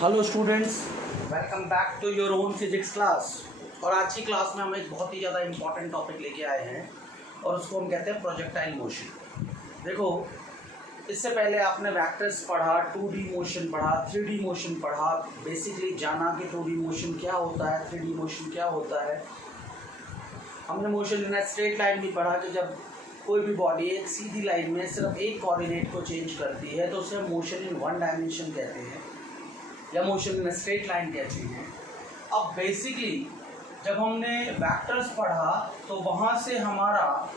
Hello students, welcome back to your own physics class. और आज की क्लास में हम एक बहुत ही ज़्यादा इम्पॉर्टेंट टॉपिक लेके आए हैं और उसको हम कहते हैं प्रोजेक्टाइल मोशन। देखो, इससे पहले आपने वेक्टर्स पढ़ा, 2D मोशन पढ़ा, 3D मोशन पढ़ा, बेसिकली जाना कि 2D मोशन क्या होता है, 3D मोशन क्या होता है। हमने मोशन इन स्ट्रेट लाइन भी पढ़ा कि जब कोई भी बॉडी एक सीधी लाइन में सिर्फ एक कोऑर्डिनेट को चेंज करती है तो उसे हम मोशन इन वन डायमेंशन कहते हैं या मोशन इन स्ट्रेट लाइन कहते हैं। अब बेसिकली जब हमने वेक्टर्स पढ़ा तो वहाँ से हमारा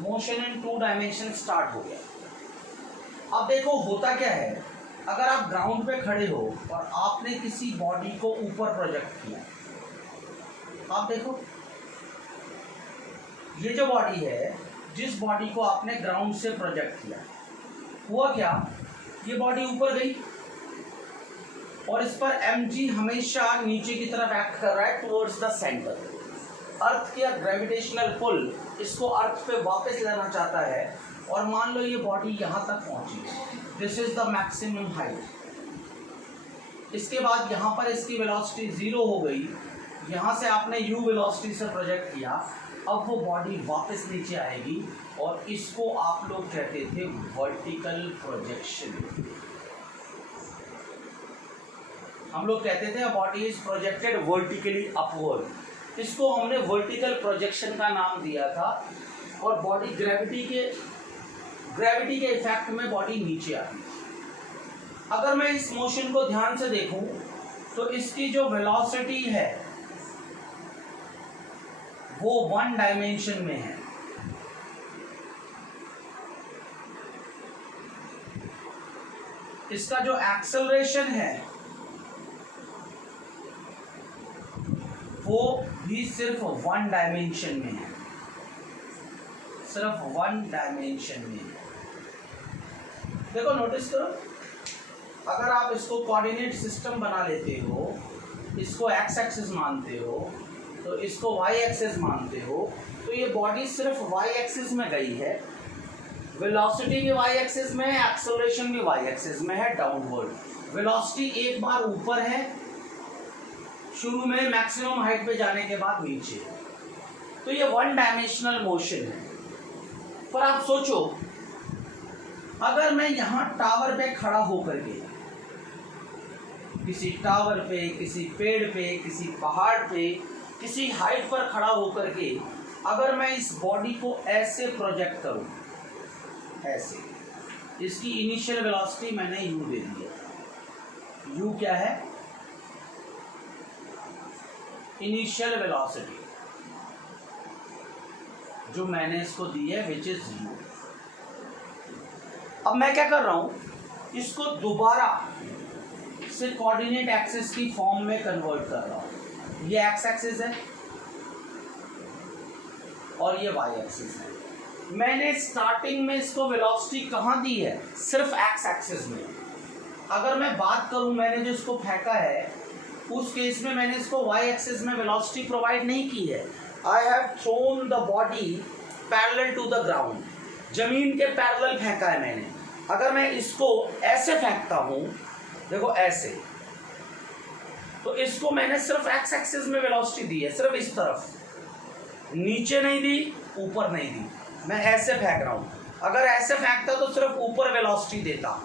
मोशन इन 2 डायमेंशन स्टार्ट हो गया। अब देखो होता क्या है, अगर आप ग्राउंड पे खड़े हो और आपने किसी बॉडी को ऊपर प्रोजेक्ट किया, आप देखो ये जो बॉडी है, जिस बॉडी को आपने ग्राउंड से प्रोजेक्ट किया, हुआ क्या, ये बॉडी ऊपर गई और इस पर mg हमेशा नीचे की तरफ एक्ट कर रहा है टुवर्ड्स द सेंटर। अर्थ का ग्रेविटेशनल पुल इसको अर्थ पे वापस लाना चाहता है और मान लो ये बॉडी यहाँ तक पहुँची, this is the maximum height. इसके बाद यहाँ पर इसकी वेलोसिटी 0 हो गई, यहाँ से आपने u वेलोसिटी से प्रोजेक्ट किया, अब वो बॉडी वापस नीचे आएगी और इसको आप लोग कहते थे वर्टिकल प्रोजेक्शन। हम लोग कहते थे body is projected vertically upward. इसको हमने वर्टिकल प्रोजेक्शन का नाम दिया था और बॉडी ग्रेविटी के इफेक्ट में बॉडी नीचे आती है। अगर मैं इस मोशन को ध्यान से देखूं तो इसकी जो वेलोसिटी है वो 1 डायमेंशन में है। इसका जो एक्सेलरेशन है वो भी सिर्फ 1 डायमेंशन में है, सिर्फ 1 डायमेंशन में है। देखो नोटिस करो, अगर आप इसको कोऑर्डिनेट सिस्टम बना लेते हो, इसको एक्स एक्सिस मानते हो तो इसको वाई एक्सिस मानते हो, तो ये बॉडी सिर्फ वाई एक्सिस में गई है, वेलोसिटी भी वाई एक्सिस में है, एक्सेलरेशन भी वाई एक्सिस में है डाउनवर्ड। वेलोसिटी एक बार ऊपर है शुरू में, मैक्सिमम हाइट पे जाने के बाद नीचे, तो ये 1 डायमेंशनल मोशन है। पर आप सोचो, अगर मैं यहाँ टावर पे खड़ा होकर के, किसी टावर पे, किसी पेड़ पे, किसी पहाड़ पे, किसी हाइट पर खड़ा होकर के अगर मैं इस बॉडी को ऐसे प्रोजेक्ट करूं, ऐसे, इसकी इनिशियल वेलोसिटी मैंने u दे दी है। u क्या है? इनिशियल वेलोसिटी जो मैंने इसको दी है विच इज u। अब मैं क्या कर रहा हूं, इसको दोबारा से कोऑर्डिनेट एक्सिस की फॉर्म में कन्वर्ट कर रहा हूं। ये एक्स एक्सिस है और ये वाई एक्सिस है। मैंने स्टार्टिंग में इसको वेलोसिटी कहाँ दी है? सिर्फ एक्स एक्सिस में। अगर मैं बात करूं, मैंने जो इसको फेंका है उस केस में मैंने इसको वाई एक्सिस में वेलोसिटी प्रोवाइड नहीं की है। I have thrown the body parallel to the ground, जमीन के पैरेलल फेंका है मैंने। अगर मैं इसको ऐसे फेंकता हूं, देखो ऐसे, तो इसको मैंने सिर्फ एक्स एक्सिस में वेलोसिटी दी है, सिर्फ इस तरफ, नीचे नहीं दी, ऊपर नहीं दी। मैं ऐसे फेंक रहा हूं, अगर ऐसे फेंकता तो सिर्फ ऊपर वेलोसिटी देता,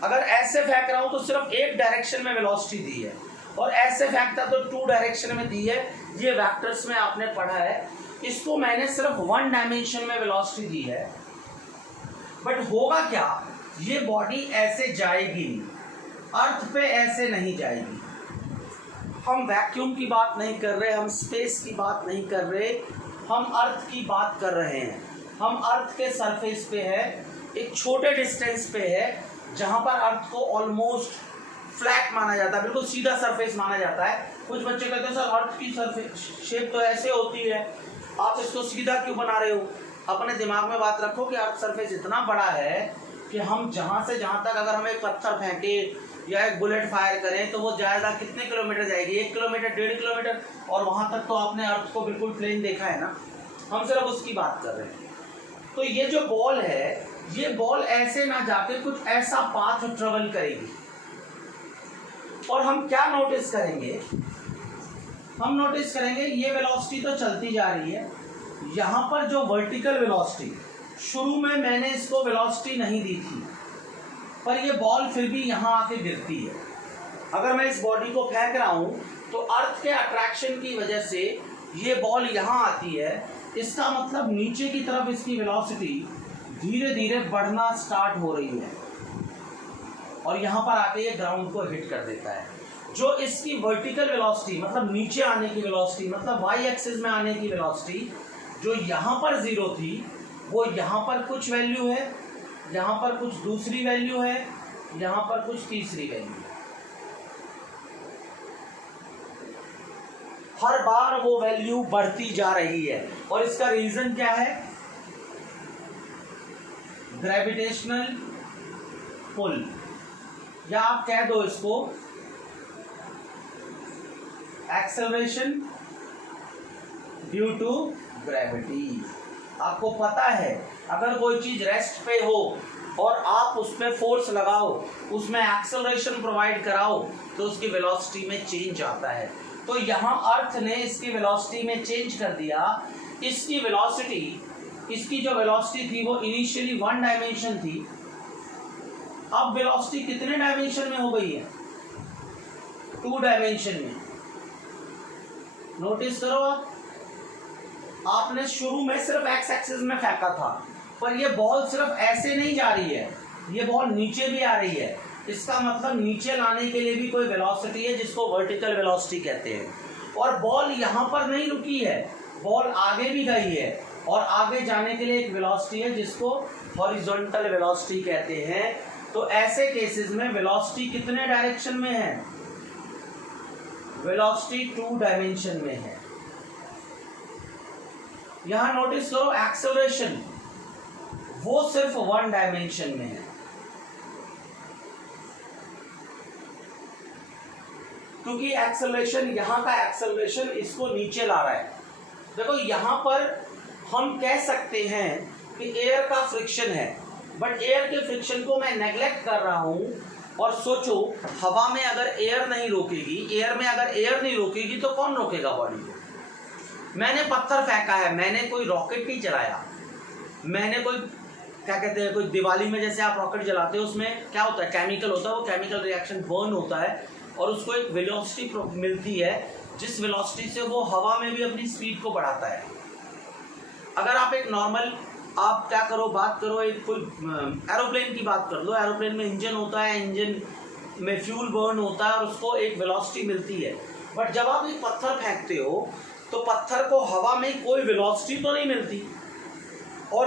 अगर ऐसे फेंक रहा हूं तो सिर्फ एक डायरेक्शन में वेलोसिटी दी है, और ऐसे फेंकता तो 2 डायरेक्शन में दी है। ये वेक्टर्स में आपने पढ़ा है। इसको मैंने सिर्फ 1 डायमेंशन में वेलोसिटी दी है। बट होगा क्या, ये बॉडी ऐसे जाएगी, अर्थ पे ऐसे नहीं जाएगी। हम वैक्यूम की बात नहीं कर रहे, हम स्पेस की बात नहीं कर रहे, हम अर्थ की बात कर रहे हैं। हम अर्थ के सरफेस पे है, एक छोटे डिस्टेंस पे है, जहाँ पर अर्थ को ऑलमोस्ट फ्लैट माना जाता है, बिल्कुल सीधा सरफेस माना जाता है। कुछ बच्चे कहते हैं सर अर्थ की सरफेस शेप तो ऐसे होती है, आप इसको सीधा क्यों बना रहे हो? अपने दिमाग में बात रखो कि अर्थ सरफेस इतना बड़ा है कि हम जहाँ से जहाँ तक अगर हम एक पत्थर फेंके या एक बुलेट फायर करें तो वो ज़्यादा कितने किलोमीटर जाएगी? 1 किलोमीटर, 1.5 किलोमीटर, और वहाँ तक तो आपने अर्थ को बिल्कुल प्लेन देखा है ना। हम सिर्फ उसकी बात कर रहे हैं। तो ये जो बॉल है, ये बॉल ऐसे ना जाके कुछ ऐसा पाथ ट्रेवल करेगी, और हम क्या नोटिस करेंगे, हम नोटिस करेंगे ये वेलोसिटी तो चलती जा रही है, यहाँ पर जो वर्टिकल वेलोसिटी, शुरू में मैंने इसको वेलोसिटी नहीं दी थी, पर ये बॉल फिर भी यहाँ आके गिरती है। अगर मैं इस बॉडी को फेंक रहा हूँ तो अर्थ के अट्रैक्शन की वजह से ये बॉल यहाँ आती है, इसका मतलब नीचे की तरफ इसकी वेलोसिटी धीरे धीरे बढ़ना स्टार्ट हो रही है और यहाँ पर आके ये ग्राउंड को हिट कर देता है। जो इसकी वर्टिकल वेलोसिटी मतलब नीचे आने की वेलोसिटी, मतलब वाई एक्सिस में आने की वेलोसिटी जो यहाँ पर 0 थी, वो यहाँ पर कुछ वैल्यू है, यहाँ पर कुछ दूसरी वैल्यू है, यहाँ पर कुछ तीसरी वैल्यू है। हर बार वो वैल्यू बढ़ती जा रही है और इसका रीजन क्या है? ग्रेविटेशनल पुल, या आप कह दो इसको एक्सेलरेशन ड्यू टू ग्रेविटी। आपको पता है अगर कोई चीज रेस्ट पे हो और आप उस पर फोर्स लगाओ, उसमें एक्सेलरेशन प्रोवाइड कराओ, तो उसकी वेलोसिटी में चेंज आता है। तो यहाँ अर्थ ने इसकी वेलोसिटी में चेंज कर दिया। इसकी वेलोसिटी, इसकी जो वेलोसिटी थी वो इनिशियली 1 डायमेंशन थी, अब वेलोसिटी कितने डायमेंशन में हो गई है? 2 डायमेंशन में। नोटिस करो आपने शुरू में सिर्फ एक्स एक्सिस में फेंका था, पर ये बॉल सिर्फ ऐसे नहीं जा रही है, ये बॉल नीचे भी आ रही है। इसका मतलब नीचे लाने के लिए भी कोई वेलोसिटी है जिसको वर्टिकल वेलोसिटी कहते हैं। और बॉल यहाँ पर नहीं रुकी है, बॉल आगे भी गई है और आगे जाने के लिए एक वेलोसिटी है जिसको हॉरिजॉन्टल वेलोसिटी कहते हैं। तो ऐसे केसेस में वेलोसिटी कितने डायरेक्शन में है? वेलोसिटी 2 डायमेंशन में है। यहां नोटिस करो एक्सेलरेशन वो सिर्फ 1 डायमेंशन में है। क्योंकि एक्सेलरेशन, यहाँ का एक्सेलरेशन इसको नीचे ला रहा है। देखो यहाँ पर हम कह सकते हैं कि एयर का फ्रिक्शन है, बट एयर के फ्रिक्शन को मैं नेग्लेक्ट कर रहा हूँ। और सोचो हवा में अगर एयर नहीं रोकेगी, एयर में अगर एयर नहीं रोकेगी तो कौन रोकेगा बॉडी को? मैंने पत्थर फेंका है, मैंने कोई रॉकेट नहीं चलाया, मैंने कोई क्या कहते हैं, कोई दिवाली में जैसे आप रॉकेट जलाते हो उसमें क्या होता है, केमिकल होता है, वो केमिकल रिएक्शन बर्न होता है और उसको एक वेलोसिटी मिलती है जिस वेलोसिटी से वो हवा में भी अपनी स्पीड को बढ़ाता है। अगर आप एक नॉर्मल, आप क्या करो, बात करो एक कोई एरोप्लेन की बात कर लो, एरोप्लेन में इंजन होता है, इंजन में फ्यूल बर्न होता है और उसको एक वेलोसिटी मिलती है। बट जब आप एक पत्थर फेंकते हो तो पत्थर को हवा में कोई वेलोसिटी तो नहीं मिलती, और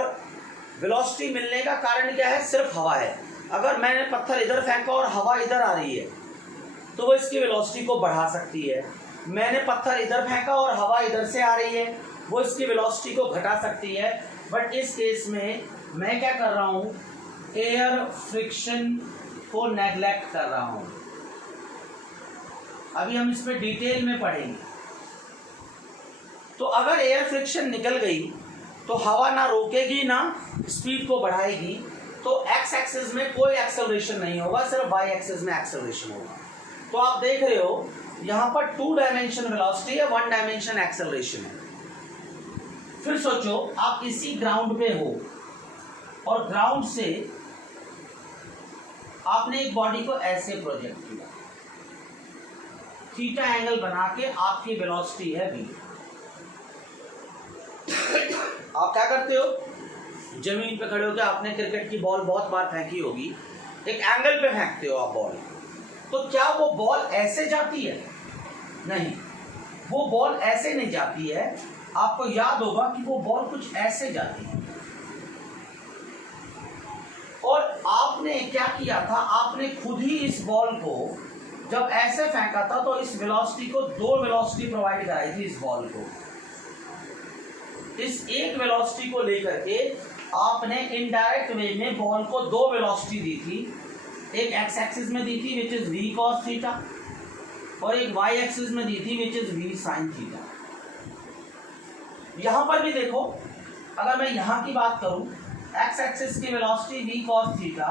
वेलोसिटी मिलने का कारण क्या है? सिर्फ हवा है। अगर मैंने पत्थर इधर फेंका और हवा इधर आ रही है तो वो इसकी वेलोसिटी को बढ़ा सकती है। मैंने पत्थर इधर फेंका और हवा इधर से आ रही है, वो इसकी वेलोसिटी को घटा सकती है। बट इस केस में मैं क्या कर रहा हूँ? एयर फ्रिक्शन को नेग्लेक्ट कर रहा हूँ। अभी हम इस पे डिटेल में पढ़ेंगे। तो अगर एयर फ्रिक्शन निकल गई तो हवा ना रोकेगी ना स्पीड को बढ़ाएगी, तो एक्स एक्सिस में कोई एक्सेलरेशन नहीं होगा, सिर्फ वाई एक्सिस में एक्सेलरेशन होगा। तो आप देख रहे हो यहाँ पर 2 डायमेंशन वेलोसिटी है, 1 डायमेंशन एक्सेलरेशन है। फिर सोचो आप इसी ग्राउंड पे हो और ग्राउंड से आपने एक बॉडी को ऐसे प्रोजेक्ट किया, थीटा एंगल बना के आपकी वेलोसिटी है v। आप क्या करते हो? जमीन पे खड़े होकर आपने क्रिकेट की बॉल बहुत बार फेंकी होगी, एक एंगल पे फेंकते हो आप बॉल, तो क्या वो बॉल ऐसे जाती है? नहीं, वो बॉल ऐसे नहीं जाती है। आपको याद होगा कि वो बॉल कुछ ऐसे जाती है। और आपने क्या किया था? आपने खुद ही इस बॉल को जब ऐसे फेंका था तो इस वेलोसिटी को 2 वेलोसिटी प्रोवाइड कराई थी इस बॉल को। इस एक वेलोसिटी को लेकर के आपने इनडायरेक्ट वे में बॉल को 2 वेलोसिटी दी थी। एक एक्स एक्सिस में दी थी which is v cos theta, और एक y एक्सिस में दी थी which is v sin theta. यहां पर भी देखो, अगर मैं यहां की बात करूं, एक्स एक्सिस की velocity v cos theta,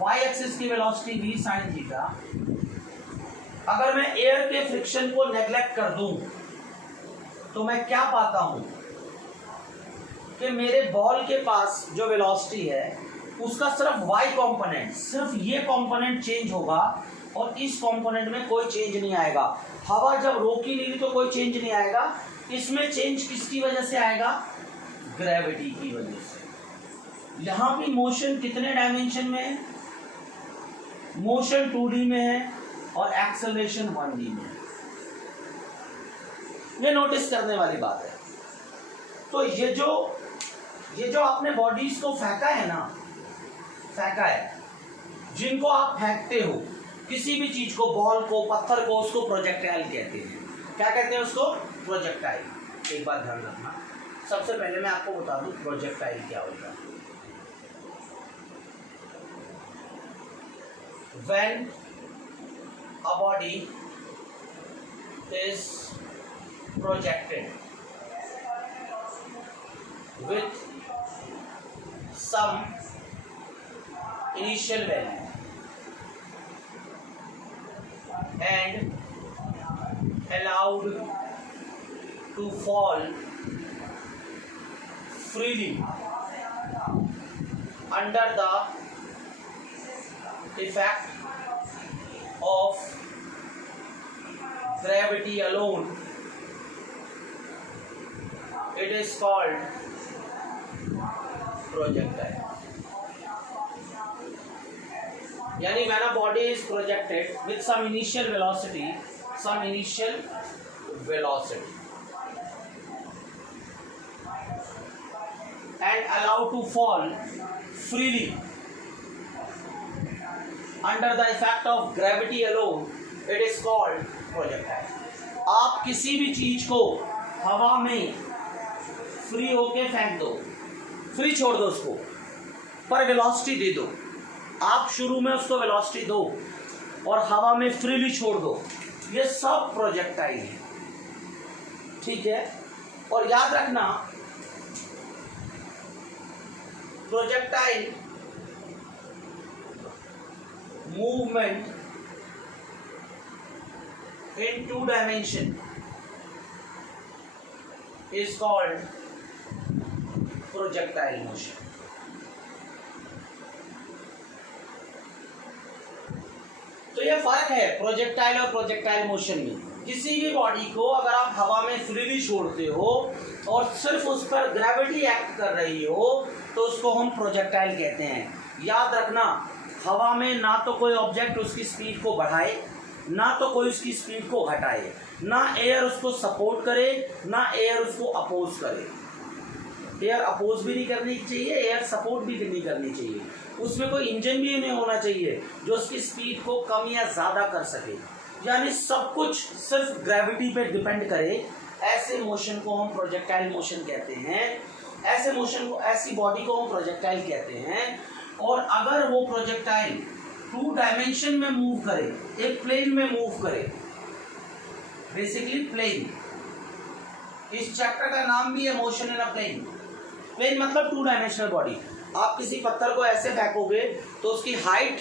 y axis की वेलोसिटी v sin थीटा, अगर मैं एयर के फ्रिक्शन को नेग्लेक्ट कर दूं तो मैं क्या पाता हूं कि मेरे बॉल के पास जो वेलोसिटी है उसका सिर्फ y कंपोनेंट, सिर्फ ये कंपोनेंट चेंज होगा और इस कंपोनेंट में कोई चेंज नहीं आएगा। हवा जब रोकी नहीं तो कोई चेंज नहीं आएगा। इसमें चेंज किसकी वजह से आएगा? ग्रेविटी की वजह से। यहां भी मोशन कितने डायमेंशन में है? मोशन 2D में है और एक्सेलरेशन 1D में है। ये नोटिस करने वाली बात है। तो ये जो आपने बॉडीज को फेंका है, जिनको आप फेंकते हो किसी भी चीज को, बॉल को, पत्थर को, उसको प्रोजेक्टाइल कहते हैं। क्या कहते हैं उसको? प्रोजेक्टाइल। एक बात ध्यान रखना, सबसे पहले मैं आपको बता दूं प्रोजेक्टाइल क्या होता है। When a body is projected with some initial value and allowed to fall freely under the effect of gravity alone, it is called projectile. Yani when a body is projected with some initial velocity and allowed to fall freely under the effect of gravity alone, it is called projectile. आप किसी भी चीज को हवा में free होके फेंक दो, फ्री छोड़ दो उसको, पर वेलोसिटी दे दो। आप शुरू में उसको वेलोसिटी दो और हवा में फ्रीली छोड़ दो, ये सब प्रोजेक्टाइल है। ठीक है? और याद रखना projectile movement in 2 dimension is called projectile motion. तो ये फर्क है प्रोजेक्टाइल और प्रोजेक्टाइल मोशन में। किसी भी बॉडी को अगर आप हवा में फ्रीली छोड़ते हो और सिर्फ उस पर ग्रेविटी एक्ट कर रही हो तो उसको हम प्रोजेक्टाइल कहते हैं। याद रखना, हवा में ना तो कोई ऑब्जेक्ट उसकी स्पीड को बढ़ाए, ना तो कोई उसकी स्पीड को घटाए, ना एयर उसको सपोर्ट करे, ना एयर उसको अपोज करे। एयर अपोज भी नहीं करनी चाहिए, एयर सपोर्ट भी नहीं करनी चाहिए। उसमें कोई इंजन भी नहीं होना चाहिए जो उसकी स्पीड को कम या ज़्यादा कर सके। यानी सब कुछ सिर्फ ग्रेविटी पे डिपेंड करे। ऐसे मोशन को हम प्रोजेक्टाइल मोशन कहते हैं। ऐसे मोशन को, ऐसी बॉडी को हम प्रोजेक्टाइल कहते हैं। और अगर वो प्रोजेक्टाइल 2 डायमेंशन में मूव करे, एक प्लेन में मूव करे, बेसिकली प्लेन, इस चैप्टर का नाम भी है motion in a plane. Plane मतलब 2 डायमेंशनल बॉडी। आप किसी पत्थर को ऐसे फेंकोगे तो उसकी हाइट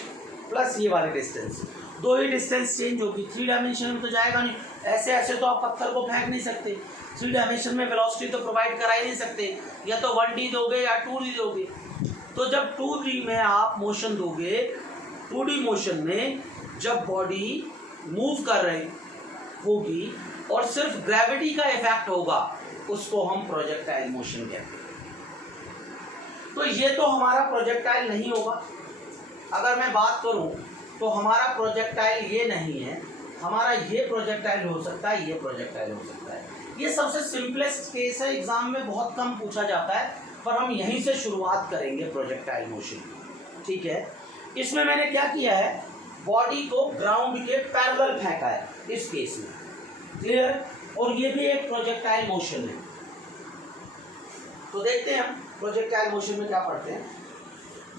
प्लस ये वाली डिस्टेंस, 2 ही डिस्टेंस चेंज होगी। 3 डायमेंशन में तो जाएगा नहीं। ऐसे ऐसे तो आप पत्थर को फेंक नहीं सकते। 3 डायमेंशन में वेलोसिटी तो प्रोवाइड करा ही नहीं सकते। या तो 1D दोगे या 2D दोगे। तो जब 2D में आप मोशन दोगे, 2D मोशन में जब बॉडी मूव कर रही होगी और सिर्फ ग्रेविटी का इफेक्ट होगा, उसको हम प्रोजेक्टाइल मोशन कहते हैं। तो ये तो हमारा प्रोजेक्टाइल नहीं होगा। अगर मैं बात करूं तो हमारा प्रोजेक्टाइल ये नहीं है, हमारा ये प्रोजेक्टाइल हो सकता है, ये प्रोजेक्टाइल हो सकता है। ये सबसे सिंपलेस्ट केस है, एग्जाम में बहुत कम पूछा जाता है, पर हम यहीं से शुरुआत करेंगे प्रोजेक्टाइल मोशन। ठीक है? इसमें मैंने क्या किया है, बॉडी को ग्राउंड के पैरेलल फेंका है इस केस में। क्लियर? और ये भी एक प्रोजेक्टाइल मोशन है। तो देखते हैं हम प्रोजेक्टाइल मोशन में क्या पढ़ते हैं।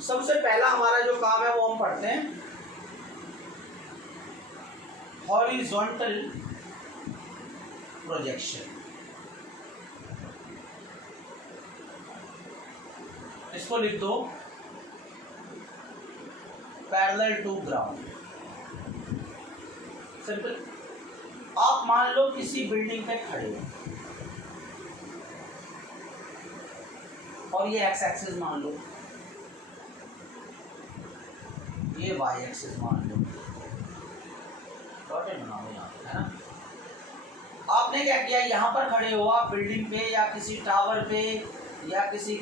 सबसे पहला हमारा जो काम है वो हम पढ़ते हैं हॉरिजॉन्टल प्रोजेक्शन। इसको लिख दो पैरेलल टू ग्राउंड। सिंपल। आप मान लो किसी बिल्डिंग पे खड़े हो और ये एक्स एक्सिस मान लो, ये वाई एक्सिस मान लो, डॉटेड बनाओ यहाँ पे, है ना। आपने क्या किया, यहाँ पर खड़े हो आप बिल्डिंग पे या किसी टावर पे या किसी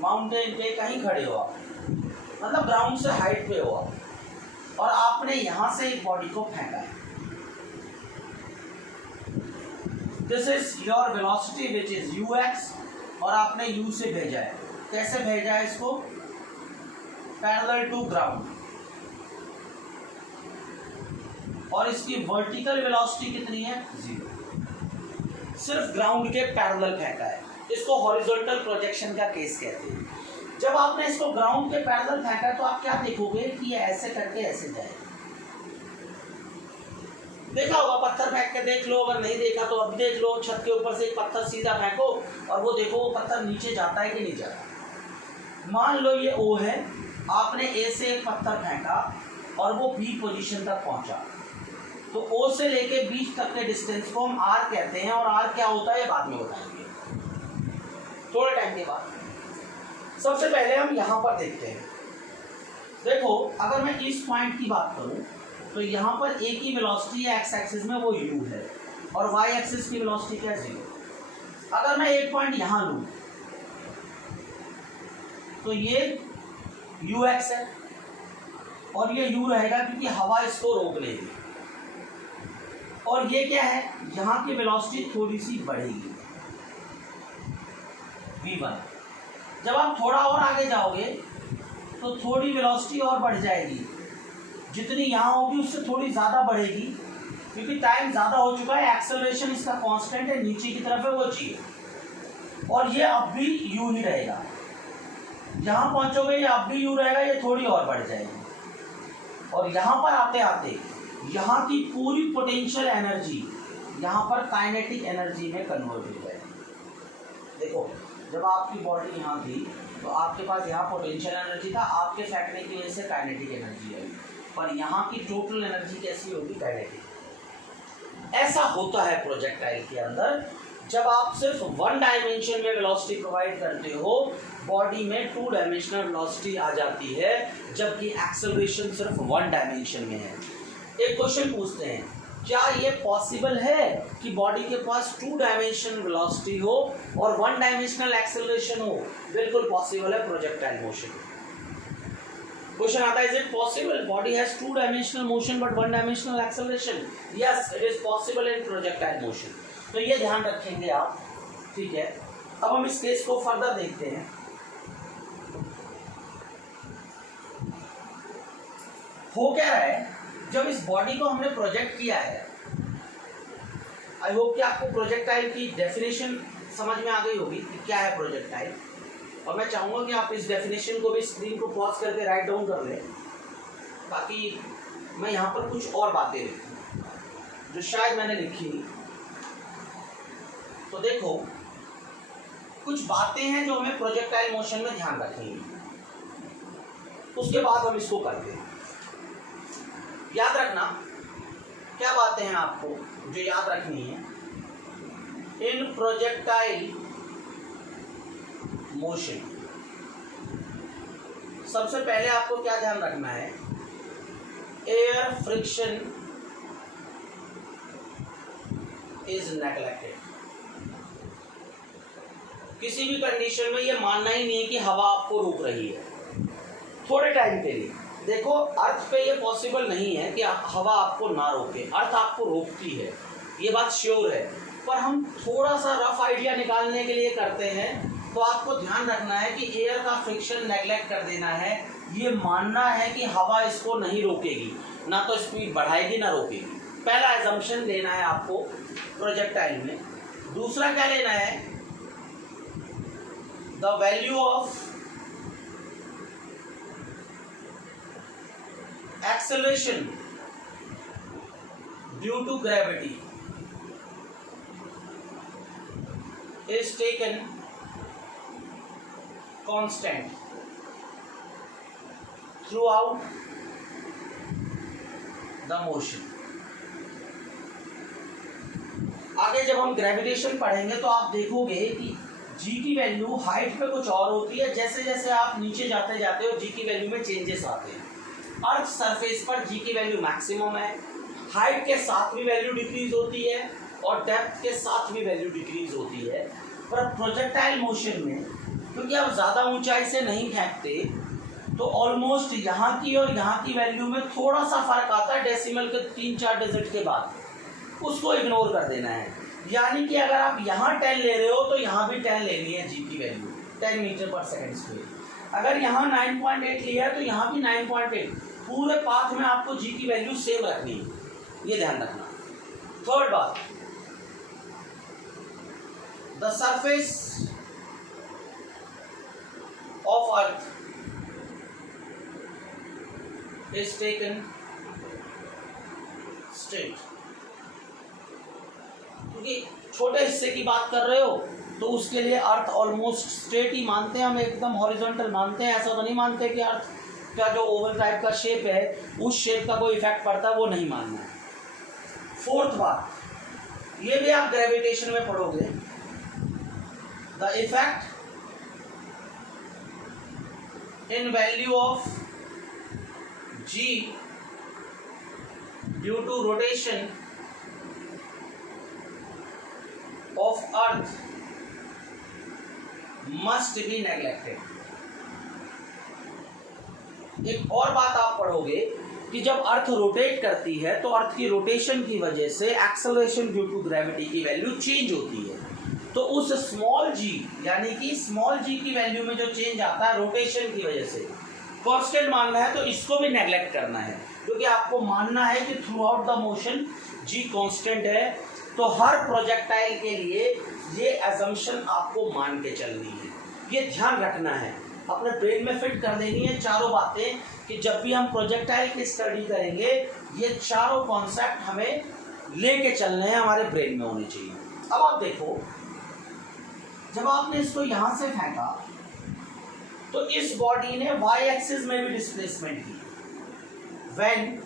माउंटेन पे, कहीं खड़े हो आप, मतलब ग्राउंड से हाइट पे हो आप, और आपने यहाँ से एक बॉडी को फेंका है। This is your velocity which is ux, और आपने u से भेजा है। कैसे भेजा है इसको, पैरेलल टू ग्राउंड, और इसकी वर्टिकल वेलोसिटी कितनी है, 0। सिर्फ ग्राउंड के पैरेलल फेंका है, इसको हॉरिजॉन्टल प्रोजेक्शन का केस कहते हैं। जब आपने इसको ग्राउंड के पैरेलल फेंका तो आप क्या देखोगे कि ये ऐसे करके ऐसे जाए। देखा होगा, पत्थर फेंक के देख लो, अगर नहीं देखा तो अब देख लो, छत के ऊपर से एक पत्थर सीधा फेंको और वो देखो वो पत्थर नीचे जाता है कि नहीं जाता। मान लो ये O है, आपने A से एक पत्थर फेंका और वो B पोजीशन तक पहुंचा, तो O से लेके B तक के डिस्टेंस को हम R कहते हैं, और R क्या होता है ये बाद में बताएंगे थोड़े टाइम के बाद। सबसे पहले हम यहाँ पर देखते हैं। देखो, अगर मैं इस पॉइंट की बात करूं तो यहाँ पर A की वेलोसिटी है एक्स एक्सिस में, वो u है, और y एक्सिस की वेलोसिटी क्या है, 0। अगर मैं एक पॉइंट यहाँ लूँ तो ये ux है, और ये u रहेगा क्योंकि हवा इसको रोक लेगी, और ये क्या है, यहाँ की वेलोसिटी थोड़ी सी बढ़ेगी, v1। जब आप थोड़ा और आगे जाओगे तो थोड़ी वेलोसिटी और बढ़ जाएगी, जितनी यहाँ होगी उससे थोड़ी ज़्यादा बढ़ेगी, क्योंकि टाइम ज़्यादा हो चुका है, एक्सेलरेशन इसका कांस्टेंट है, नीचे की तरफ है वो चाहिए, और ये अब भी u ही रहेगा। यहाँ पहुँचोगे ये अब भी u रहेगा, ये थोड़ी और बढ़ जाएगी, और यहाँ पर आते आते यहाँ की पूरी पोटेंशियल एनर्जी यहाँ पर काइनेटिक एनर्जी में कन्वर्ट हो जाएगी। देखो, जब आपकी बॉडी यहाँ थी तो आपके पास यहाँ पोटेंशियल एनर्जी था, आपके फेंकने की वजह से काइनेटिक एनर्जी आई, पर यहाँ की टोटल एनर्जी कैसी होगी, काइनेटिक। ऐसा होता है प्रोजेक्टाइल के अंदर। जब आप सिर्फ 1 डायमेंशन में वेलोसिटी प्रोवाइड करते हो, बॉडी में 2 डायमेंशनल वेलोसिटी आ जाती है, जबकि एक्सेलरेशन सिर्फ 1 डायमेंशन में है। एक क्वेश्चन पूछते हैं, क्या ये पॉसिबल है कि बॉडी के पास 2 डायमेंशनल वेलोसिटी हो और 1 डायमेंशनल एक्सेलरेशन हो? बिल्कुल पॉसिबल है प्रोजेक्टाइल मोशन। क्वेश्चन आता है, is it possible body has 2 dimensional motion but 1 dimensional acceleration? Yes, it is possible in projectile motion. तो ये ध्यान रखेंगे आप, ठीक है। अब हम इस केस को फर्दर देखते हैं। हो क्या रहा है, जब इस बॉडी को हमने प्रोजेक्ट किया है, आई होप कि आपको प्रोजेक्टाइल की डेफिनेशन समझ में आ गई होगी कि क्या है प्रोजेक्टाइल, और मैं चाहूँगा कि आप इस डेफिनेशन को भी स्क्रीन को पॉज करके राइट डाउन कर लें, ताकि मैं यहाँ पर कुछ और बातें लिखूँ जो शायद मैंने लिखी नहीं। तो देखो, कुछ बातें हैं जो हमें प्रोजेक्टाइल मोशन में ध्यान रखनी है, उसके बाद हम इसको करते हैं। याद रखना, क्या बातें हैं आपको जो याद रखनी है इन प्रोजेक्टाइल मोशन। सबसे पहले आपको क्या ध्यान रखना है, एयर फ्रिक्शन इज नेग्लेक्टेड। किसी भी कंडीशन में ये मानना ही नहीं है कि हवा आपको रोक रही है थोड़े टाइम के लिए। देखो, अर्थ पे ये पॉसिबल नहीं है कि हवा आपको ना रोके, अर्थ आपको रोकती है, ये बात श्योर है, पर हम थोड़ा सा रफ आइडिया निकालने के लिए करते हैं। तो आपको ध्यान रखना है कि एयर का फ्रिक्शन नेग्लेक्ट कर देना है, ये मानना है कि हवा इसको नहीं रोकेगी, ना तो स्पीड बढ़ाएगी ना रोकेगी। पहला एजम्पशन लेना है आपको प्रोजेक्टाइल में। दूसरा क्या लेना है, the value of acceleration due to gravity is taken constant throughout the motion। आगे जब हम ग्रेविटेशन पढ़ेंगे तो आप देखोगे कि जी की वैल्यू हाइट पे कुछ और होती है, जैसे जैसे आप नीचे जाते जाते हो जी की वैल्यू में चेंजेस आते हैं। अर्थ सरफेस पर जी की वैल्यू मैक्सिमम है, हाइट के साथ भी वैल्यू डिक्रीज होती है और डेप्थ के साथ भी वैल्यू डिक्रीज होती है। पर प्रोजेक्टाइल मोशन में क्योंकि आप ज़्यादा ऊंचाई से नहीं फेंकते तो ऑलमोस्ट यहाँ की और यहाँ की वैल्यू में थोड़ा सा फर्क आता है डेसिमल के 3-4 डिजिट के बाद, उसको इग्नोर कर देना है। यानी कि अगर आप यहाँ 10 ले रहे हो तो यहाँ भी 10 लेनी है जी की वैल्यू 10 मीटर पर सेकेंड स्क्वायर। अगर यहाँ 9.8 लिया है तो यहाँ भी 9.8, पूरे पाथ में आपको जी की वैल्यू सेम रखनी है, ये ध्यान रखना। थर्ड बात, the surface of earth is taken straight. क्योंकि छोटे हिस्से की बात कर रहे हो तो उसके लिए अर्थ ऑलमोस्ट स्ट्रेट ही मानते हैं हम, एकदम हॉरिजॉन्टल मानते हैं। ऐसा तो नहीं मानते कि अर्थ का जो ओवल टाइप का शेप है उस शेप का कोई इफेक्ट पड़ता है, वो नहीं मानना है। फोर्थ बात, ये भी आप ग्रेविटेशन में पढ़ोगे, the effect in value of g due to rotation of earth must be neglected। एक और बात आप पढ़ोगे कि जब अर्थ रोटेट करती है तो अर्थ की रोटेशन की वजह से एक्सेलरेशन ड्यू टू ग्रेविटी की वैल्यू चेंज होती है। तो उस स्मॉल जी यानी कि स्मॉल जी की वैल्यू में जो चेंज आता है रोटेशन की वजह से, कांस्टेंट मानना है तो इसको भी नेग्लेक्ट करना है, क्योंकि आपको मानना है कि throughout the motion g constant है। तो हर प्रोजेक्टाइल के लिए ये अजम्पशन आपको मान के चलनी है, ये ध्यान रखना है, अपने ब्रेन में फिट कर देनी है चारों बातें कि जब भी हम प्रोजेक्टाइल की स्टडी करेंगे ये चारों कॉन्सेप्ट हमें लेके चलने हैं, हमारे ब्रेन में होने चाहिए। अब आप देखो, जब आपने इसको यहां से फेंका तो इस बॉडी ने वाई एक्सिस में भी डिस्प्लेसमेंट की। When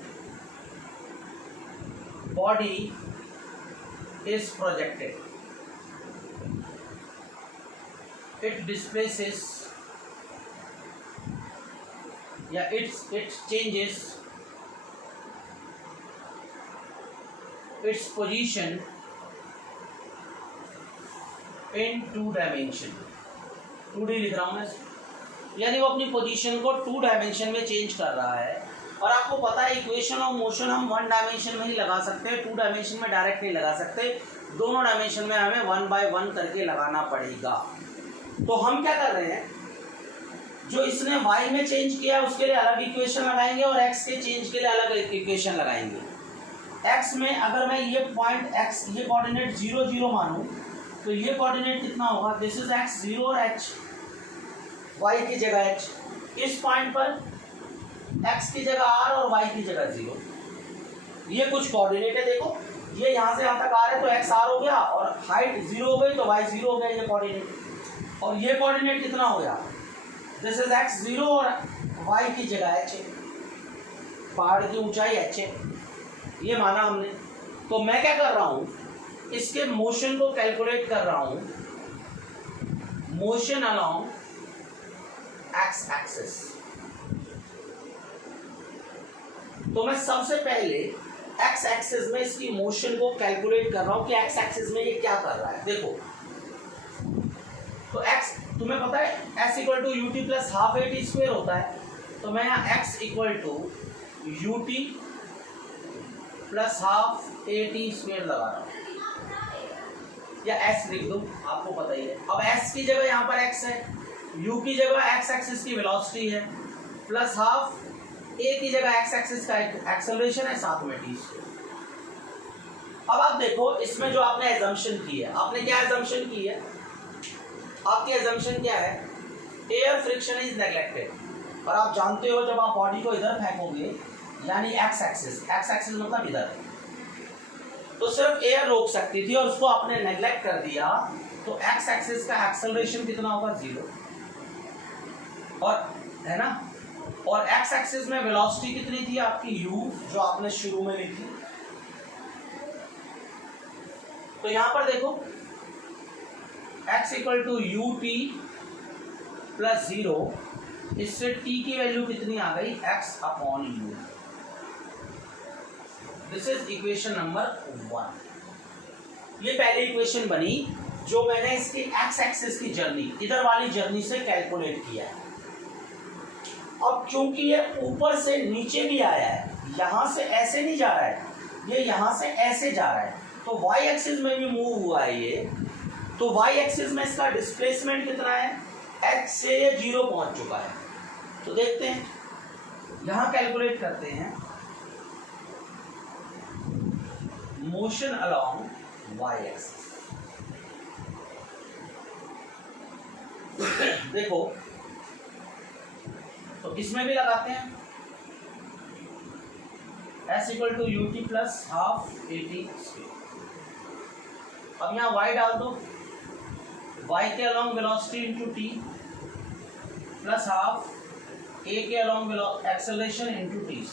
body is projected, it displaces it changes its position in 2 dimension। 2D लिख रहा हूं मैं, यानी वो अपनी पोजीशन को 2 डायमेंशन में चेंज कर रहा है। और आपको पता है इक्वेशन ऑफ मोशन हम 1 डायमेंशन में ही लगा सकते हैं, 2 डायमेंशन में डायरेक्ट नहीं लगा सकते, दोनों डायमेंशन में हमें 1 बाय 1 करके लगाना पड़ेगा। तो हम क्या कर रहे हैं, जो इसने y में चेंज किया उसके लिए अलग इक्वेशन लगाएंगे और x के चेंज के लिए अलग इक्वेशन लगाएंगे। x में अगर मैं ये पॉइंट x ये कोऑर्डिनेट 0 0 मानूं तो ये कोऑर्डिनेट कितना होगा, दिस इज x 0 और h, y की जगह h, इस पॉइंट पर x की जगह r और y की जगह 0। ये कुछ कोऑर्डिनेट है, देखो ये यहाँ से यहाँ तक आ रहा है तो x r हो गया और हाइट 0 हो गई तो y 0 हो गया, ये कोऑर्डिनेट। और ये कोऑर्डिनेट कितना हो गया, दिस इज x 0 और y की जगह h है, पहाड़ की ऊंचाई h है, ये माना हमने। तो मैं क्या कर रहा हूँ, इसके मोशन को कैलकुलेट कर रहा हूँ, मोशन अलोंग x एक्सिस। तो मैं सबसे पहले x एक्सिस में इसकी मोशन को कैलकुलेट कर रहा हूं कि x एक्सिस में ये क्या कर रहा है। देखो तो x तुम्हें पता है s equal to u t plus half a t square होता है, तो मैं यहाँ x equal to u t plus half a t square लगा रहा हूँ, या s लिख दो, आपको पता ही है। अब s की जगह यहाँ पर x है, u की जगह x एक्सिस की वेलोसिटी है, प्लस हाफ a की जगह x एक्सिस का एक्सेलरेशन है, साथ में t स्क्वायर। अब आप देखो इसमें जो आपने एजम्पशन की है, आपने क्या एजम्पशन की है, आपकी एजम्पशन क्या है, एयर फ्रिक्शन इज नेग्लेक्टेड। और आप जानते हो जब आप बॉडी को इधर फेंकोगे यानी x एक्सिस मतलब इधर, तो सिर्फ एयर रोक सकती थी और उसको आपने नेग्लेक्ट कर दिया, तो x एक्सिस का एक्सेलरेशन कितना होगा, 0, और है ना। और x एक्सिस में वेलोसिटी कितनी थी आपकी u, जो आपने शुरू में लिखी, तो यहां पर देखो x equal to u t plus 0, इससे t की वैल्यू कितनी आ गई, x upon u. This is equation number 1। ये पहली इक्वेशन बनी जो मैंने इसकी एक्स एक्सिस की जर्नी, इधर वाली जर्नी से कैलकुलेट किया है। अब चूंकि ये ऊपर से नीचे भी आया है, यहां से ऐसे नहीं जा रहा है, ये यहां से ऐसे जा रहा है, तो वाई एक्सिस में भी मूव हुआ है ये, तो वाई एक्सिस में इसका डिस्प्लेसमेंट कितना है, एक्स से ये 0 पहुंच चुका है। तो देखते हैं, यहां कैलकुलेट करते हैं मोशन अलोंग वाई एक्सिस। देखो तो इसमें भी लगाते हैं s equal to u t plus half a t square. अब यहाँ y डाल दो, y के along velocity into t plus half a के अलोंग एक्सेलरेशन इंटू टी।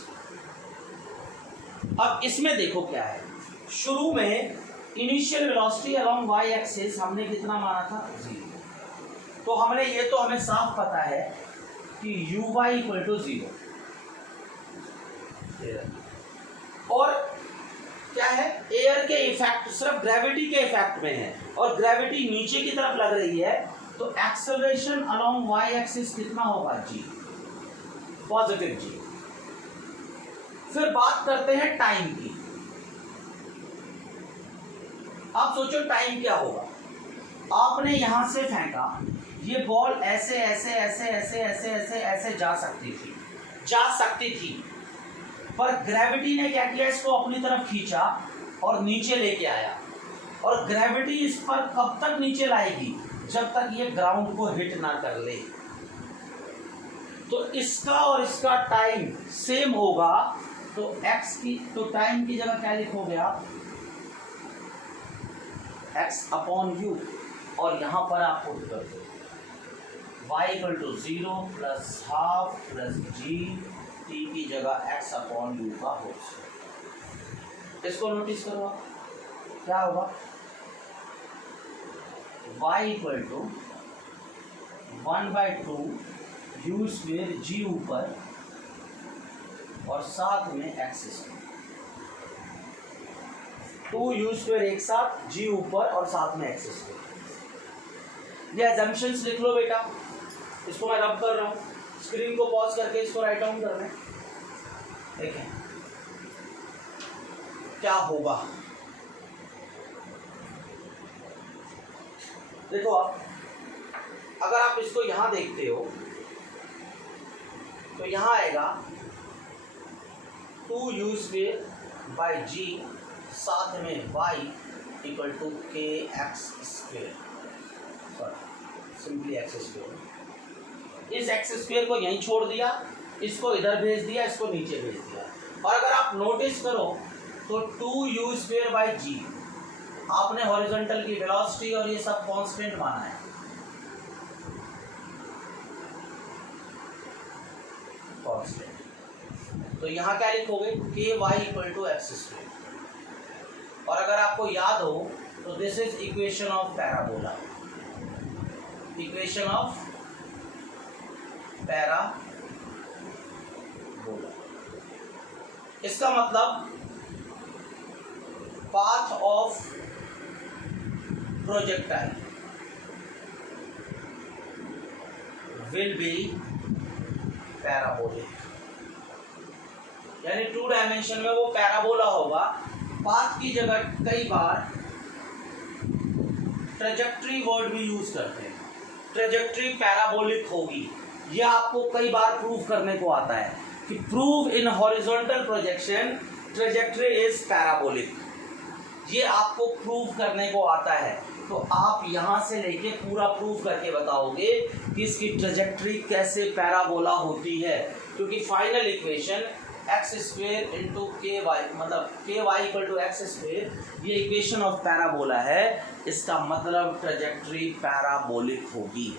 अब इसमें देखो क्या है, शुरू में initial velocity along y axis हमने कितना माना था, 0। तो हमने ये तो हमें साफ पता है कि u y इक्वल टू 0, और क्या है, एयर के इफेक्ट सिर्फ ग्रेविटी के इफेक्ट में है और ग्रेविटी नीचे की तरफ लग रही है, तो एक्सेलरेशन अलोंग y एक्सिस कितना होगा, g, पॉजिटिव g। फिर बात करते हैं टाइम की। आप सोचो टाइम क्या होगा, आपने यहां से फेंका, ये बॉल ऐसे ऐसे ऐसे ऐसे ऐसे ऐसे ऐसे जा सकती थी, पर ग्रेविटी ने क्या किया, इसको अपनी तरफ खींचा और नीचे लेके आया, और ग्रेविटी इस पर कब तक नीचे लाएगी, जब तक ये ग्राउंड को हिट ना कर ले। तो इसका और इसका टाइम सेम होगा, तो x की, तो टाइम की जगह क्या लिखोगे आप, x अपॉन यू, और यहां पर आप पुट कर दो y equal to 0 plus half plus G, T की जगह x अपॉन यू का होल स्क्वायर। इसको नोटिस करो आप, क्या होगा, y equal to 1/2 U square G ऊपर और साथ में x स्क्वायर, 2 यू स्क्वेयर एक साथ, जी ऊपर और साथ में x स्क्वायर। ये assumptions लिख लो बेटा, इसको मैं रब कर रहा हूँ, स्क्रीन को पॉज करके इसको राइट डाउन कर रहे हैं। देखें क्या होगा, देखो आप, अगर आप इसको यहां देखते हो तो यहां आएगा 2 यू स्क्वेयर बाई जी, साथ में y इक्वल टू के x square, simply x square. इस एक्स स्क्वेयर को यहीं छोड़ दिया, इसको इधर भेज दिया, इसको नीचे भेज दिया, और अगर आप नोटिस करो तो 2 यू स्क्वेयर बाई जी, आपने हॉरिजॉन्टल की वेलोसिटी और ये सब कांस्टेंट माना है, कांस्टेंट। तो यहाँ क्या लिखोगे, k y equal to x square. और अगर आपको याद हो तो this is equation of parabola, equation of parabola. इसका मतलब path of projectile will be parabolic, यानी 2 डायमेंशन में वो पैराबोला होगा। पाथ की जगह कई बार ट्रेजेक्ट्री वर्ड भी यूज करते हैं, ट्रेजेक्ट्री पैराबोलिक होगी। यह आपको कई बार प्रूव करने को आता है कि prove in horizontal projection trajectory is parabolic, ये आपको प्रूव करने को आता है। तो आप यहां से लेके पूरा प्रूव करके बताओगे कि इसकी ट्रेजेक्ट्री कैसे पैराबोला होती है, क्योंकि final equation x square into k y, मतलब k y equal to x square, ये इक्वेशन ऑफ पैराबोला है। इसका मतलब ट्रेजेक्ट्री पैराबोलिक होगी,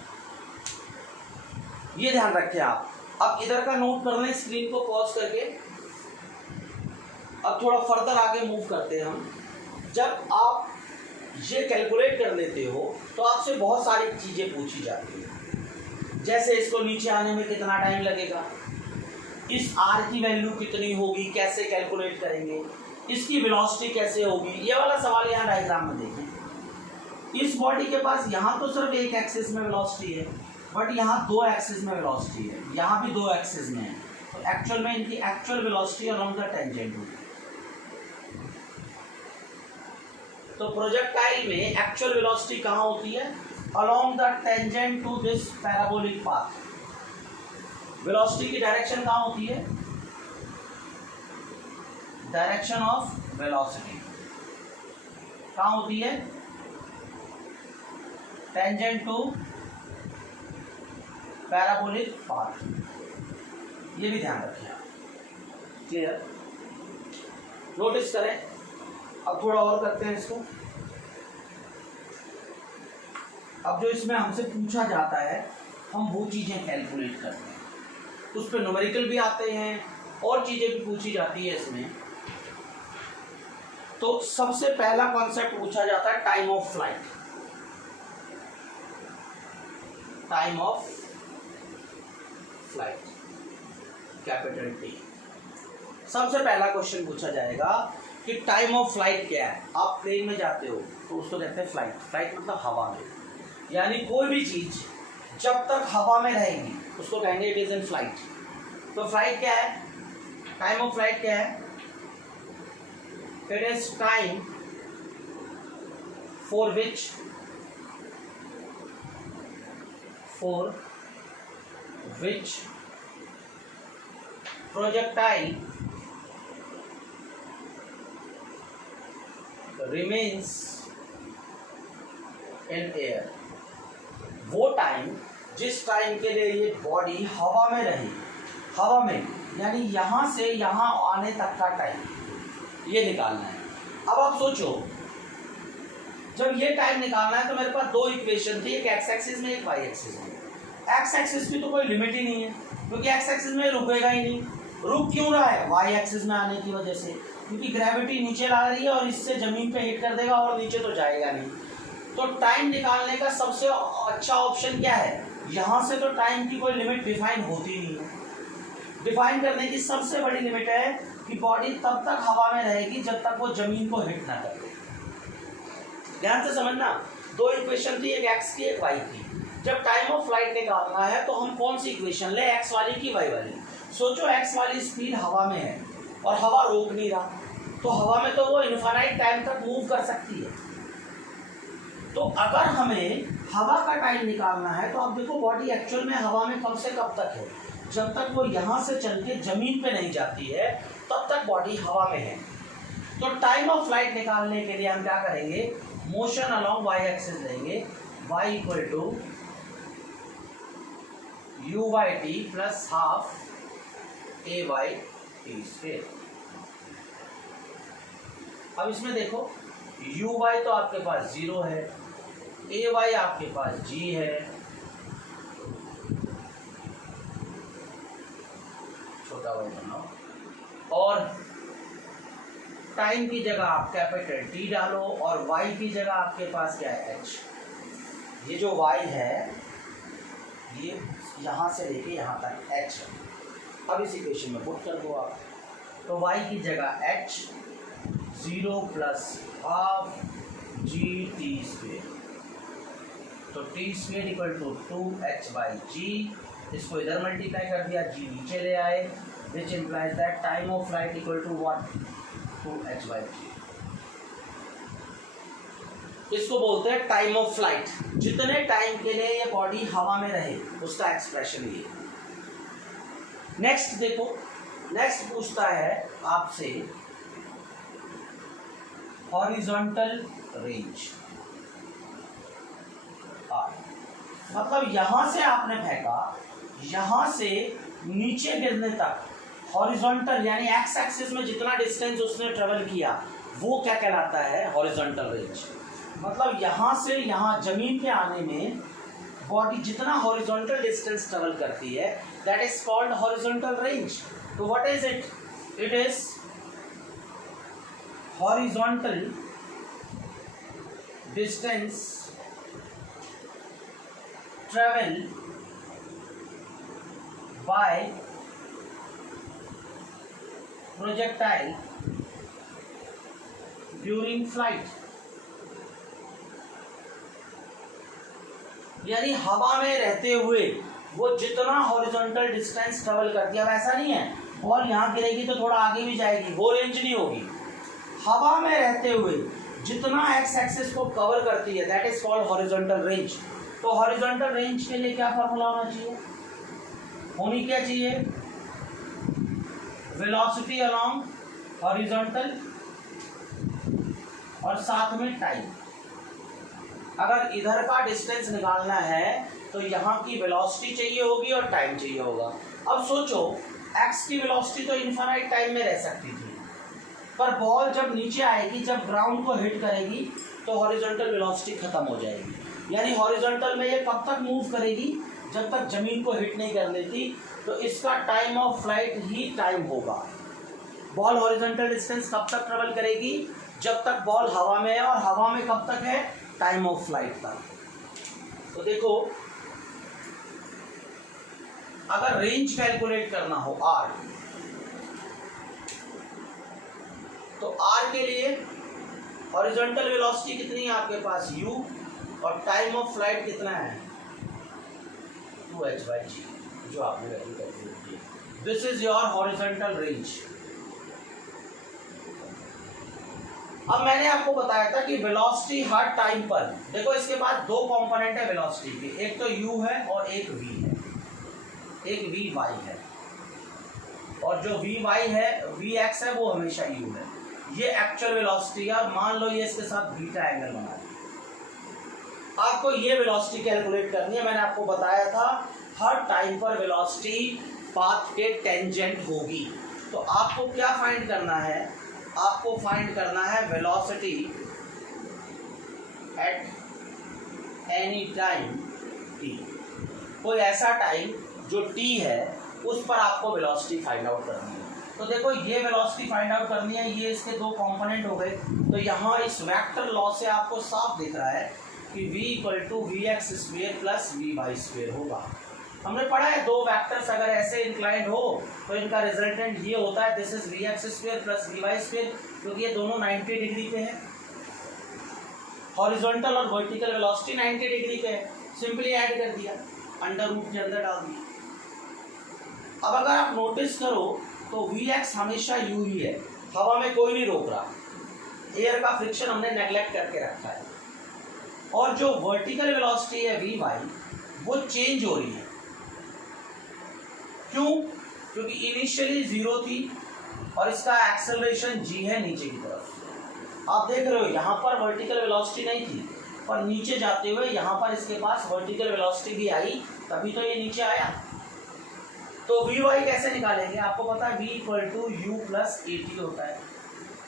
ये ध्यान रखें आप। अब इधर का नोट कर लें, स्क्रीन को पॉज करके। अब थोड़ा फर्दर आगे मूव करते हैं हम। जब आप ये कैलकुलेट कर लेते हो तो आपसे बहुत सारी चीज़ें पूछी जाती हैं, जैसे इसको नीचे आने में कितना टाइम लगेगा, इस आर की वैल्यू कितनी होगी, कैसे कैलकुलेट करेंगे, इसकी वेलोसिटी कैसे होगी, ये वाला सवाल यहाँ डायग्राम में देखें। इस बॉडी के पास यहाँ तो सिर्फ एक एक्सिस में वेलोसिटी है, बट यहाँ दो एक्सिस में वेलोसिटी है, यहाँ भी दो एक्सिस में है, तो एक्चुअल में इनकी actual velocity along the tangent होगी। तो प्रोजेक्टाइल में एक्चुअल वेलोसिटी कहाँ होती है, along the tangent to this parabolic path. Velocity की डायरेक्शन कहाँ होती है, डायरेक्शन ऑफ वेलोसिटी कहाँ होती है, टेंजेंट टू पैराबोलिक पाथ। ये भी ध्यान रखें आप, क्लियर, नोटिस करें। अब थोड़ा और करते हैं इसको। अब जो इसमें हमसे पूछा जाता है हम वो चीजें कैलकुलेट करते हैं, उस पर न्यूमेरिकल भी आते हैं और चीजें भी पूछी जाती है इसमें। तो सबसे पहला कॉन्सेप्ट पूछा जाता है time of flight. Time of flight capital T. सबसे पहला क्वेश्चन पूछा जाएगा कि टाइम ऑफ फ्लाइट क्या है। आप प्लेन में जाते हो तो उसको कहते हैं फ्लाइट। फ्लाइट मतलब हवा में, यानी कोई भी चीज जब तक हवा में रहेगी उसको कहेंगे इट इज इन फ्लाइट। तो फ्लाइट क्या है, टाइम ऑफ फ्लाइट क्या है, it is time for which projectile remains in air। वो टाइम जिस टाइम के लिए ये बॉडी हवा में रही, हवा में यानी यहां से यहां आने तक का टाइम, ये निकालना है। अब आप सोचो, जब ये टाइम निकालना है तो मेरे पास दो इक्वेशन थी, एक एक्स एक्सिस में एक वाई एक्सिस में। एक्स एक्सिस की तो कोई लिमिट ही नहीं है क्योंकि एक्स एक्सिस में रुकेगा ही नहीं। रुक क्यों रहा है, वाई एक्सिस में आने की वजह से, क्योंकि ग्रेविटी नीचे ला रही है और इससे जमीन पे हिट कर देगा और नीचे तो जाएगा नहीं। तो टाइम निकालने का सबसे अच्छा ऑप्शन क्या है, यहाँ से तो टाइम की कोई लिमिट डिफाइन होती नहीं है। डिफाइन करने की सबसे बड़ी लिमिट है कि बॉडी तब तक हवा में रहेगी जब तक वो जमीन को हिट ना करे। ध्यान से समझना, दो इक्वेशन थी, एक एक्स की एक वाई की। जब टाइम ऑफ फ्लाइट निकालना है तो हम कौन सी इक्वेशन ले, एक्स वाली की वाई वाली। सोचो एक्स वाली स्पीड हवा में है और हवा रोक नहीं रहा, तो हवा में तो वो इनफाइनाइट टाइम तक मूव कर सकती है। तो अगर हमें हवा का टाइम निकालना है तो आप देखो बॉडी एक्चुअल में हवा में कब से कब तक है, जब तक वो यहाँ से चल के जमीन पे नहीं जाती है तब तक बॉडी हवा में है। तो टाइम ऑफ फ्लाइट निकालने के लिए हम क्या करेंगे, मोशन अलोंग वाई एक्सिस लेंगे, y equal to u by t plus half a by t square. अब इसमें देखो यू वाई तो आपके पास 0 है, ए वाई आपके पास g है, छोटा वाई बनाओ, और टाइम की जगह आप कैपिटल टी डालो और y की जगह आपके पास क्या है h। ये जो y है ये यहाँ से लेके यहाँ तक h है। अब इस इक्वेशन में पुट कर दो आप, तो y की जगह h 0 plus half G T square, तो T square equal to 2h by G. इसको इधर मल्टीप्लाई कर दिया, g नीचे ले आए, which implies that time of flight equal to what, 2h by G. इसको बोलते हैं टाइम ऑफ फ्लाइट। जितने टाइम के लिए ये बॉडी हवा में रहे उसका एक्सप्रेशन ये। नेक्स्ट देखो, नेक्स्ट पूछता है आपसे हॉरिजॉन्टल रेंज। मतलब यहां से आपने फेंका, यहां से नीचे गिरने तक हॉरिजॉन्टल यानी एक्स एक्सिस में जितना डिस्टेंस उसने ट्रेवल किया वो क्या कहलाता है, हॉरिजॉन्टल रेंज। मतलब यहाँ से यहाँ जमीन पे आने में बॉडी जितना हॉरिजॉन्टल डिस्टेंस ट्रेवल करती है that is called horizontal range. तो what is it, it is horizontal distance travel by projectile during flight, यानी हवा में रहते हुए वो जितना हॉरिजॉन्टल डिस्टेंस ट्रेवल करती है, अब ऐसा नहीं है बॉल यहाँ गिरेगी तो थोड़ा आगे भी जाएगी, वो रेंज नहीं होगी। हवा में रहते हुए जितना एक्स एक्सिस को कवर करती है that is called horizontal range. तो हॉरिजॉन्टल रेंज के लिए क्या फॉर्मूला होना चाहिए, होनी क्या चाहिए, वेलोसिटी अलोंग हॉरिजॉन्टल और साथ में टाइम। अगर इधर का डिस्टेंस निकालना है तो यहाँ की वेलोसिटी चाहिए होगी और टाइम चाहिए होगा। अब सोचो x की वेलोसिटी तो इनफाइनाइट टाइम में रह सकती थी, पर बॉल जब नीचे आएगी, जब ग्राउंड को हिट करेगी तो हॉरिजॉन्टल वेलोसिटी खत्म हो जाएगी। यानी हॉरिजॉन्टल में ये कब तक मूव करेगी, जब तक जमीन को हिट नहीं कर लेती, तो इसका time of flight he time होगा। बॉल हॉरिजॉन्टल डिस्टेंस कब तक ट्रेवल करेगी, जब तक बॉल हवा में है, और हवा में कब तक है, टाइम ऑफ फ्लाइट तक। तो देखो अगर रेंज कैलकुलेट करना हो r, तो r के लिए हॉरिजॉन्टल वेलोसिटी कितनी है आपके पास u, और टाइम ऑफ फ्लाइट कितना है 2h/g, जो आपने वैल्यू कैलकुलेट की। This is your horizontal range. अब मैंने आपको बताया था कि वेलोसिटी हर टाइम पर, देखो इसके बाद दो कंपोनेंट है वेलोसिटी के, एक तो u है और एक v है, एक vy है, और जो vy है vx है वो हमेशा u है। ये एक्चुअल वेलोसिटी है, और मान लो ये इसके साथ बीटा एंगल बना है। आपको ये वेलोसिटी कैलकुलेट करनी है। मैंने आपको बताया था हर टाइम पर वेलोसिटी पाथ के टेंजेंट होगी। तो आपको क्या फाइंड करना है, आपको फाइंड करना है velocity at any time t। कोई ऐसा टाइम जो t है उस पर आपको वेलोसिटी फाइंड आउट करनी है। तो देखो ये वेलोसिटी फाइंड आउट करनी है, ये इसके दो कंपोनेंट हो गए। तो यहाँ इस वेक्टर लॉ से आपको साफ दिख रहा है कि v = vx² + vy² होगा। हमने पढ़ा है दो वेक्टर्स अगर ऐसे इंक्लाइंड हो तो इनका रिजल्टेंट ये होता है, दिस इज vx² + vy², क्योंकि ये दोनों 90 डिग्री पे है। हॉरिजॉन्टल और वर्टिकल वेलोसिटी 90 डिग्री पे है, सिंपली ऐड कर दिया, अंडर रूट के अंदर डाल दिया। अब अगर आप नोटिस करो तो vx हमेशा u ही है, हवा में कोई नहीं रोक रहा, एयर का फ्रिक्शन हमने नेग्लेक्ट करके रखा है। और जो वर्टिकल वेलोसिटी है vy वो चेंज हो रही है। क्यों? क्योंकि इनिशियली 0 थी और इसका एक्सेलरेशन g है नीचे की तरफ। आप देख रहे हो यहाँ पर वर्टिकल वेलोसिटी नहीं थी, पर नीचे जाते हुए यहाँ पर इसके पास वर्टिकल वेलोसिटी भी आई, तभी तो ये नीचे आया। तो vy कैसे निकालेंगे, आपको पता है v = u + at होता है,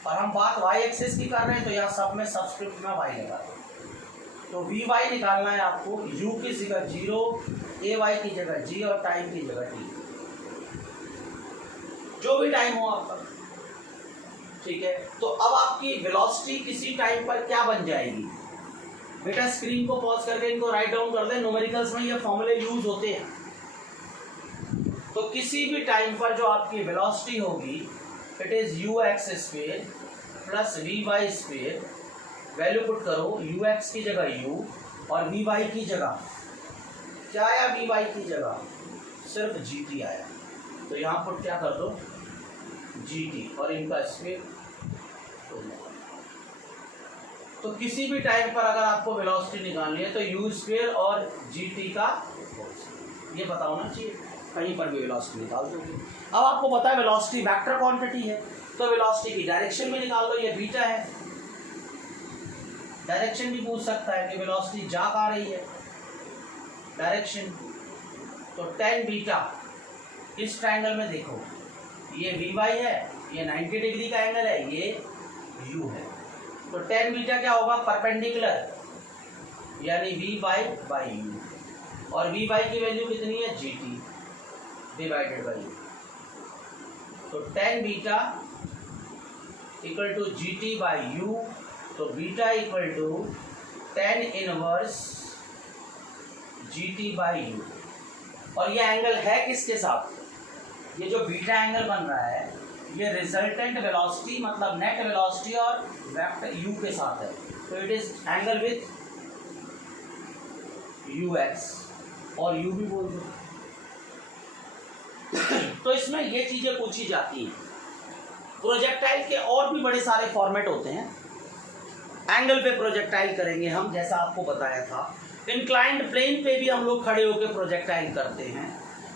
और हम बात y एक्सिस की कर रहे हैं तो यहाँ सब में सबस्क्रिप्ट में y लगा दो। तो vy निकालना है आपको, u की जगह 0, ay की जगह g और टाइम की जगह t, जो भी टाइम हो आपका, ठीक है। तो अब आपकी वेलोसिटी किसी टाइम पर क्या बन जाएगी, बेटा स्क्रीन को पॉज करके इनको राइट डाउन कर दे, न्यूमेरिकल्स में ये फॉर्मूले यूज होते हैं। तो किसी भी टाइम पर जो आपकी वेलोसिटी होगी it is ux² + vy², value put करो, ux की जगह u और vy की जगह क्या आया, vy की जगह सिर्फ gt आया। तो यहाँ पुट क्या कर दो, gt और इनका स्क्वायर। तो किसी भी टाइम पर अगर आपको वेलोसिटी निकालनी है तो u² और gt का ये पता होना चाहिए, कहीं पर भी वेलोसिटी निकाल दोगे। अब आपको पता है वेलोसिटी वेक्टर क्वांटिटी है, तो वेलोसिटी की डायरेक्शन में निकाल दो, ये बीटा है। डायरेक्शन भी पूछ सकता है कि वेलोसिटी जा आ रही है, डायरेक्शन, तो tan बीटा इस ट्रायंगल में देखो, ये vy है, ये 90 डिग्री का एंगल है, ये u है। तो tan बीटा क्या होगा, परपेंडिकुलर, यानी vy/u, और vy की वैल्यू कितनी है, gt डिवाइडेड बाई u। तो tan बीटा = gt/u, तो बीटा = tan इनवर्स GT/u। और ये एंगल है किसके साथ? ये जो बीटा एंगल बन रहा है ये रिजल्टेंट वेलोसिटी मतलब नेट वेलोसिटी और वेक्टर u के साथ है, तो it is angle with ux और u भी बोल दो। तो इसमें ये चीजें पूछी जाती हैं। प्रोजेक्टाइल के और भी बड़े सारे फॉर्मेट होते हैं। एंगल पे प्रोजेक्टाइल करेंगे हम, जैसा आपको बताया था। इंक्लाइंड प्लेन पे भी हम लोग खड़े होकर प्रोजेक्टाइल करते हैं,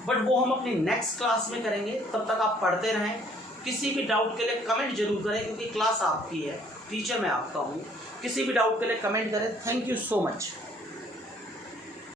बट वो हम अपनी नेक्स्ट क्लास में करेंगे। तब तक आप पढ़ते रहें। किसी भी डाउट के लिए कमेंट जरूर करें, क्योंकि क्लास आपकी है, टीचर मैं आपका हूँ। किसी भी डाउट के लिए कमेंट करें। Thank you so much.